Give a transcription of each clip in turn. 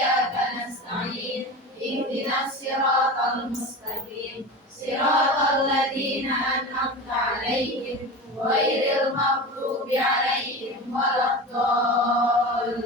وإياك نستعين اهدنا الصراط المستقيم صراط الذين أنعمت عليهم غير المغضوب عليهم ولا الضالين.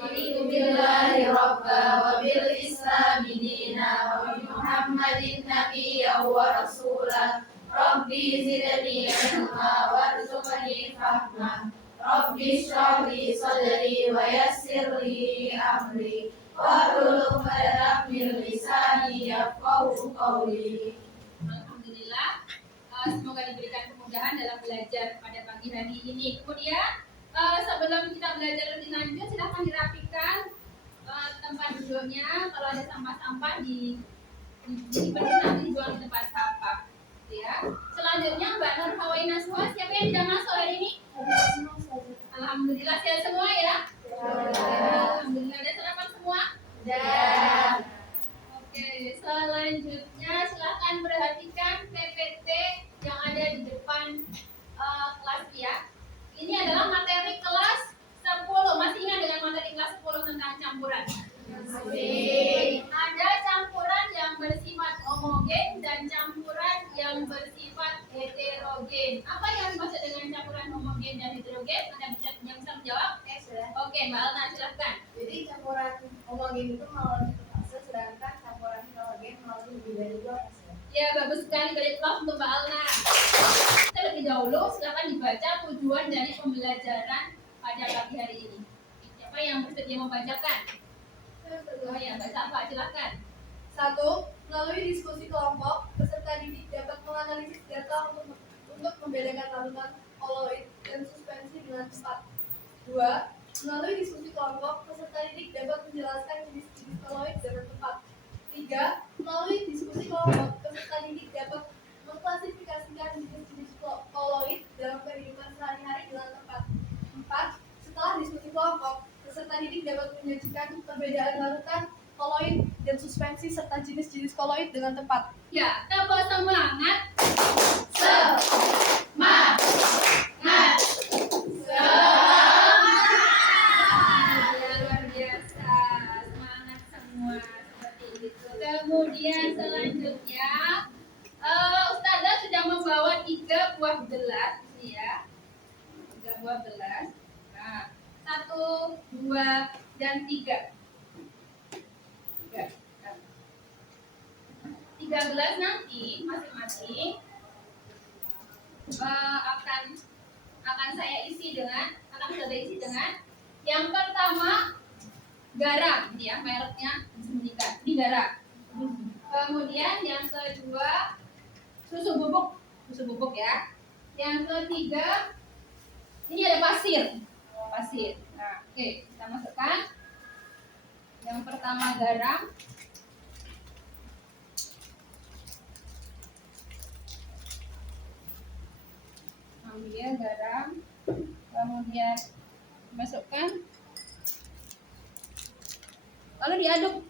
رضيت بالله ربا وبالإسلام دينا وبمحمد نبيا ورسولا ربي زدني علما وارزقني فهما ربي اشرح لي صدري ويسر لي أمري واحلل عقدة من لساني يفقهوا قولي. Alhamdulillah, semoga diberikan kemudahan dalam belajar pada pagi hari ini. Kemudian sebelum kita belajar lebih lanjut, silahkan dirapikan tempat duduknya. Kalau ada sampah-sampah nanti dijual di tempat sampah. Ya. Selanjutnya Mbak Nur Hawaii Naswa, siapa yang tidak masuk hari ini? Alhamdulillah sehat semua ya. Alhamdulillah, ada sarapan semua? Ya. Oke, selanjutnya silahkan perhatikan PPT yang ada di depan kelas ya. Ini adalah materi kelas 10. Masih ingat dengan materi kelas 10 tentang campuran? Masih. Ada campuran yang bersifat homogen dan campuran yang bersifat heterogen. Apa yang dimaksud dengan campuran homogen dan heterogen? Ada yang bisa menjawab? Oke, Mbak Alna silahkan. Jadi campuran homogen itu melalui fase, sedangkan campuran heterogen melalui lebih dari 2 fase. Ya, bagus sekali, beri aplaus untuk Mbak Alna. Terlebih dahulu, silakan dibaca tujuan dari pembelajaran pada pagi hari ini. Siapa yang bersedia membacakan? Oh ya, baca Pak, silakan. 1. Melalui diskusi kelompok, peserta didik dapat menganalisis data untuk membedakan larutan koloid dan suspensi dengan tepat. 2. Melalui diskusi kelompok, peserta didik dapat menjelaskan jenis-jenis koloid dengan tepat. 3. Melalui diskusi kelompok, peserta didik dapat mengklasifikasikan jenis-jenis koloid dalam kehidupan sehari-hari dengan tepat. 4. Setelah diskusi kelompok, peserta didik dapat menyajikan perbedaan larutan koloid dan suspensi serta jenis-jenis koloid dengan tepat. Ya, tambah semangat. Semangat. Luar biasa, semangat semua seperti itu. Kemudian selanjutnya, Ustazah sudah membawa 3 buah gelas, ya, 3 buah gelas. Nah, 1, 2, dan 3. 3 gelas nanti masing-masing akan saya isi dengan yang pertama garam, ya, mereknya disembunyikan. Ini garam. Kemudian yang kedua susu bubuk ya. Yang ketiga ini ada pasir. Nah, oke, kita masukkan. Yang pertama garam. Ambil garam, kemudian masukkan, lalu diaduk.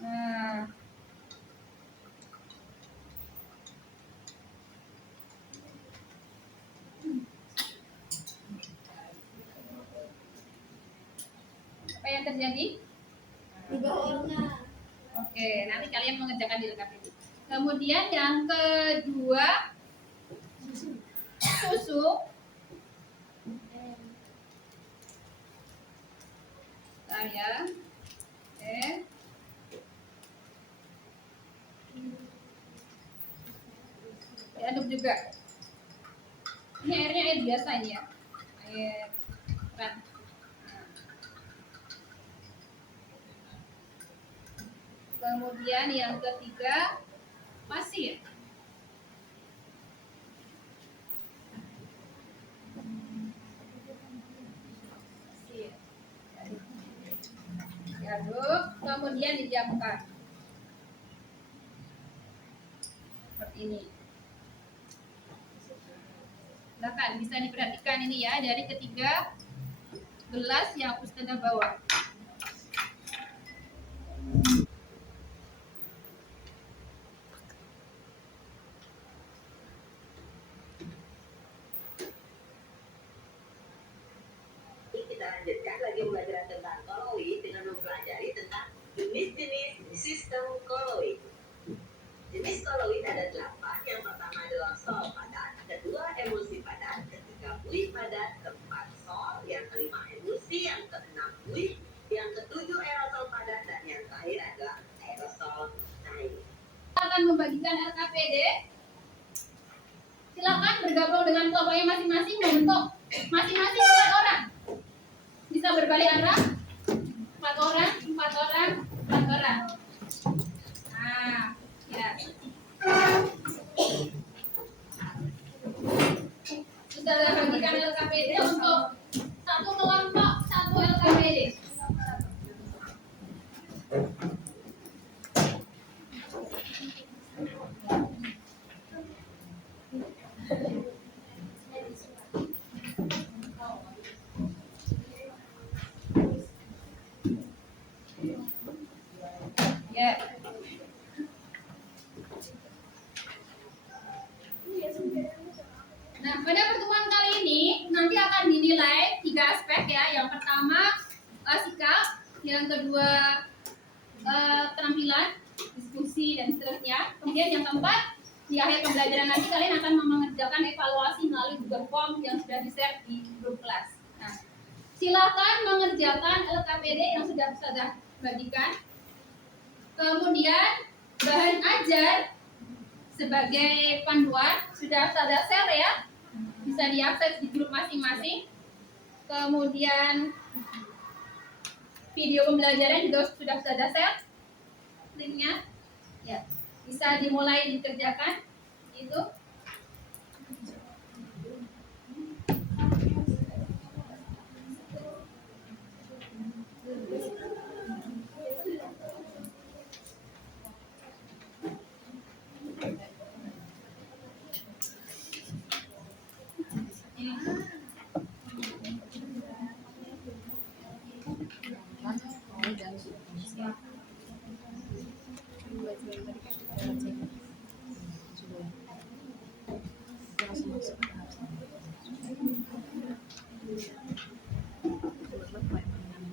Nah, apa yang terjadi? Berubah warna. Oke, nanti kalian mengerjakan di lengkap ini. Kemudian yang kedua susu. Saya diaduk juga. Ini airnya air biasa ini ya, air keran. Kemudian yang ketiga pasir. Diaduk, kemudian didiamkan seperti ini. Silakan bisa diperhatikan ini ya, dari ketiga gelas yang Ustazah bawa. lanjutkan lagi pembelajaran tentang koloid dengan mempelajari tentang jenis-jenis sistem koloid. Jenis koloid ada 8. Yang pertama adalah sol padat, kedua emulsi padat, ketiga buih padat, keempat sol, yang kelima emulsi, yang keenam buih, yang ketujuh aerosol padat, dan yang terakhir adalah aerosol cair. Akan membagikan LKPD. Silakan bergabung dengan kelompoknya masing-masing membentuk masing-masing 4 orang. Bisa berbalik arah. 4 orang, 4 orang, 4 orang. Nah, ya. Sudah bagikan LKPD untuk satu kelompok, satu LKPD. Ya. Nah, pada pertemuan kali ini nanti akan dinilai 3 aspek ya. Yang pertama sikap, yang kedua keterampilan, diskusi dan seterusnya. Kemudian yang keempat, di akhir pembelajaran nanti kalian akan mengerjakan evaluasi melalui Google Form yang sudah di-share di grup kelas. Nah, silakan mengerjakan LKPD yang sudah saya bagikan. Kemudian bahan ajar sebagai panduan sudah saya share ya, bisa diakses di grup masing-masing. Kemudian video pembelajaran juga sudah saya share linknya, ya bisa dimulai dikerjakan itu.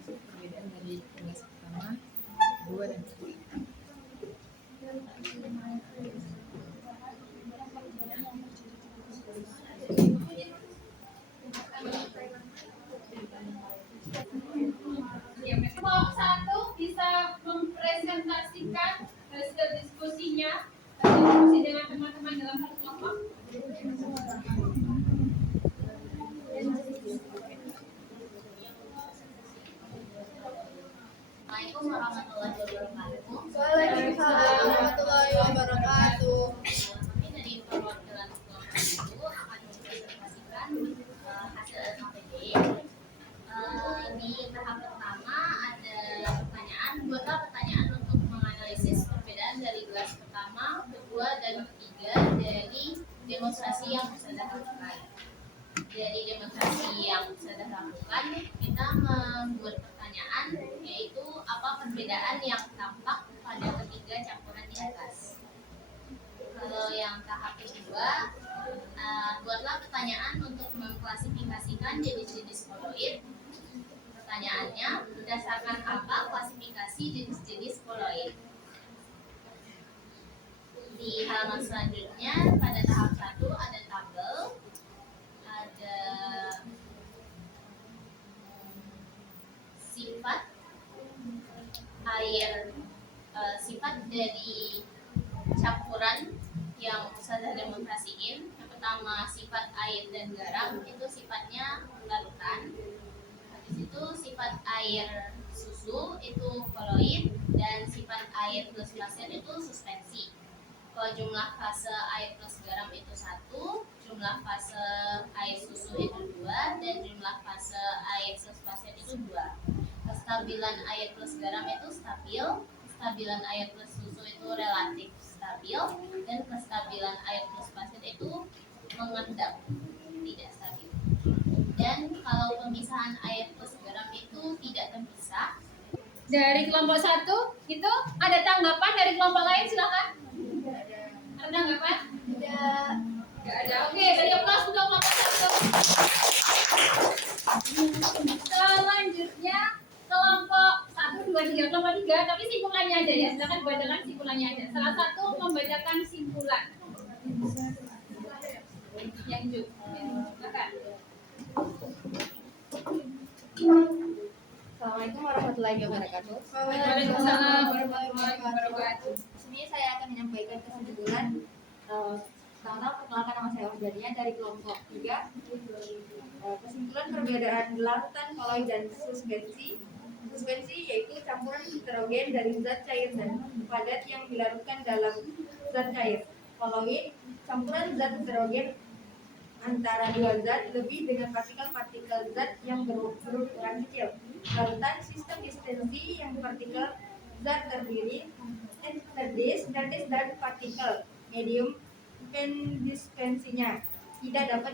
Perbedaan dari kelas pertama, 2 dan 3. Kelompok 1 bisa mempresentasikan hasil diskusinya, diskusi dengan teman-teman dalam satu kelompok. Assalamualaikum warahmatullahi wabarakatuh. Waalaikumsalam warahmatullahi wabarakatuh. Kami dari perwakilan kelompok itu akan mempresentasikan hasil LKPD. Di tahap pertama ada pertanyaan, buatlah pertanyaan untuk menganalisis perbedaan dari kelas pertama, kedua, dan ketiga dari demonstrasi yang sudah lakukan. Dari demonstrasi yang sudah lakukan, kita membuat pertanyaan, yaitu apa perbedaan yang tampak pada ketiga campuran di atas. Kalau yang tahap kedua, buatlah pertanyaan untuk mengklasifikasikan jenis-jenis koloid. Pertanyaannya, berdasarkan apa klasifikasi jenis-jenis koloid? Di halaman selanjutnya, pada tahap 1 ada tabel, ada sifat air, sifat dari campuran yang saya demonstrasiin. Yang pertama sifat air dan garam, itu sifatnya larutan. Habis itu sifat air susu itu koloid, dan sifat air plus pasir itu suspensi. Kalau jumlah fase air plus garam itu 1, jumlah fase air susu itu 2, dan jumlah fase air plus pasir itu 2. Kestabilan air plus garam itu stabil, kestabilan air plus susu itu relatif stabil, dan kestabilan air plus pasir itu mengendap, tidak stabil. Dan kalau pemisahan air plus garam itu tidak terpisah. Dari kelompok 1 itu ada tanggapan dari kelompok lain, silakan. Ada tanggapan? Tidak ada. Oke, beri aplaus untuk kelompok 1. Selanjutnya silakan bacakan simpulannya aja. Salah satu membacakan simpulan. Yang Juk, silakan. Assalamualaikum warahmatullahi wabarakatuh. Waalaikumsalam warahmatullahi wabarakatuh. Di sini saya akan menyampaikan kesimpulan. Pertama, perkenalkan nama saya Osdania dari kelompok 3. Kesimpulan perbedaan larutan, koloid, dan suspensi. Suspensi yaitu campuran heterogen dari zat cair dan padat yang dilarutkan dalam zat cair. Koloid, campuran zat heterogen antara dua zat lebih dengan partikel-partikel zat yang berukuran kecil. Larutan, sistem dispensi yang partikel zat terdiri dan partikel. Medium pendispensinya tidak dapat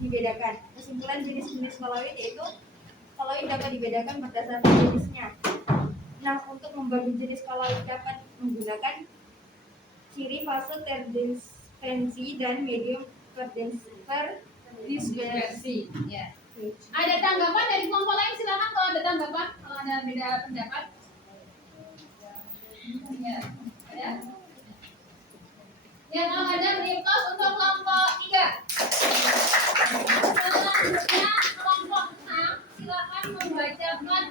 dibedakan. Kesimpulan jenis-jenis koloid yaitu koloid dapat dibedakan berdasarkan jenisnya. Nah, untuk membagi jenis koloid dapat menggunakan ciri fase terdispensi dan medium Dispensi. Ya. Ada tanggapan dari kelompok lain, silakan kalau ada tanggapan, kalau ada beda pendapat. Ya, ada. Ya, kalau ada beri plus untuk kelompok 3. Selanjutnya kelompok 6, silakan membacakan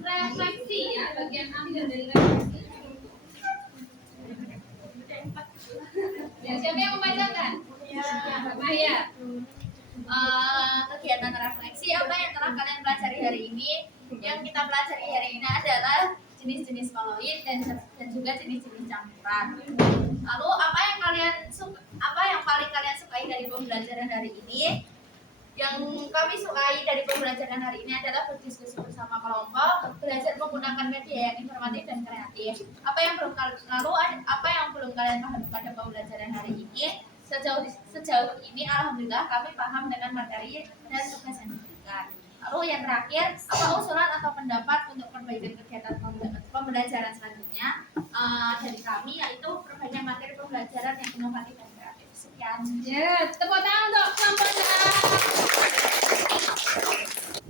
refleksi ya, bagian akhir dari refleksi. Ya, siapa yang membacakan? Maya. Kegiatan refleksi apa yang telah kalian pelajari hari ini. Yang kita pelajari hari ini adalah jenis-jenis koloid dan juga jenis-jenis campuran. Lalu apa yang paling kalian sukai dari pembelajaran hari ini? Yang kami sukai dari pembelajaran hari ini adalah berdiskusi bersama kelompok, belajar menggunakan media yang informatif dan kreatif. Apa yang belum kalian pahami pada pembelajaran hari ini? Sejauh ini alhamdulillah kami paham dengan materi dan tugas yang diberikan. Lalu yang terakhir, apa usulan atau pendapat untuk perbaikan kegiatan pembelajaran selanjutnya dari kami, yaitu perbanyak materi pembelajaran yang inovatif dan kreatif. Sekian. Ya, tepuk tangan untuk kelompok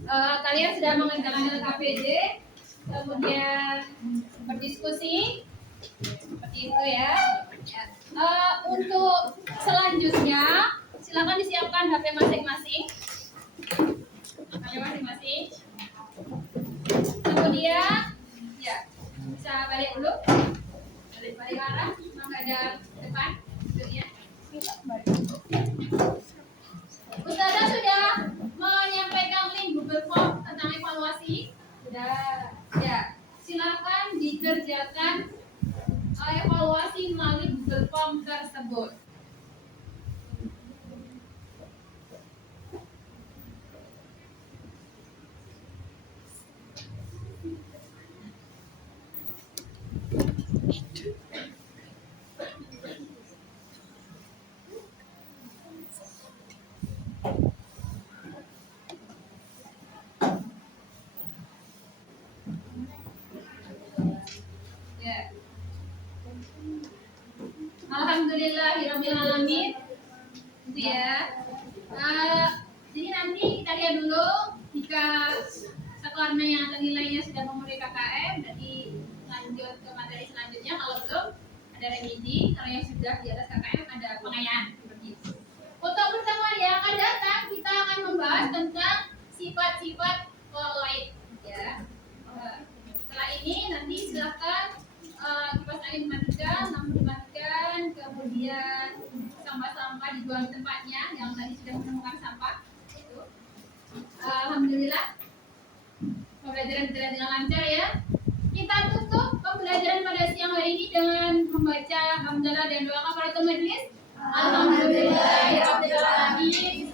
6. Kalian sudah mengerjakan LKPD, kemudian berdiskusi, seperti itu ya. Untuk selanjutnya, silakan disiapkan HP masing-masing. Kemudian, ya bisa balik dulu, balik arah, menghadap depan, ya. Ustazah sudah menyampaikan link Google Form tentang evaluasi. Sudah, ya. Silakan dikerjakan evaluasi melalui Google Form tersebut. Ya. Alhamdulillahirabbil alamin. Gitu ya. Jadi nanti kita lihat dulu jika skornya atau nilainya sudah memenuhi KKM, berarti lanjut ke materi selanjutnya. Kalau belum, ada revisi. Kalau yang sudah di atas KKM ada pengayaan seperti itu. Untuk pertemuan yang akan datang, kita akan membahas tentang sifat-sifat koloid. Ya. Setelah ini nanti silakan kipas angin dimatikan, kemudian sampah-sampah dibuang di tempatnya yang tadi sudah menemukan sampah. Itu. Alhamdulillah pembelajaran berjalan dengan lancar ya. Kita tutup pembelajaran pada siang hari ini dengan membaca hamdalah dan doa kafaratul majelis. Alhamdulillahirabbil alamin.